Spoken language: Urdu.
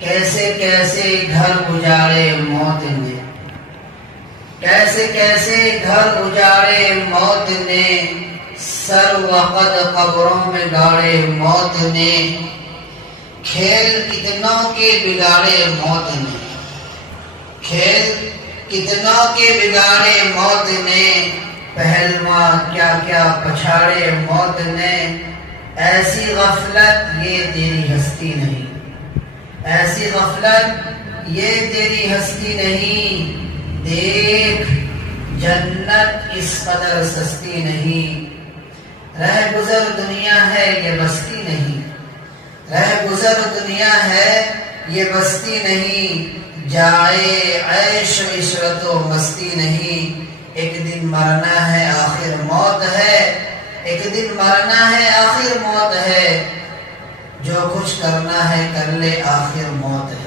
کیسے کیسے گھر اجاڑے موت نے، کیسے کیسے گھر اجاڑے موت نے، سر وقت قبروں میں گاڑے موت نے، کھیل کتنوں کے بگاڑے موت نے، کھیل کتنوں کے بگاڑے موت نے، پہلواں کیا کیا پچھاڑے موت نے، ایسی غفلت یہ تیری ہستی نہیں، ایسی غفلت یہ تیری ہستی نہیں، دیکھ جنت اس قدر سستی نہیں، رہ گزر دنیا ہے یہ بستی نہیں، رہ گزر دنیا ہے یہ بستی نہیں، جائے عیش و عشرت و مستی نہیں، ایک دن مرنا ہے آخر موت ہے، ایک دن مرنا ہے آخر موت ہے، جو کچھ کرنا ہے کر لے آخر موت ہے۔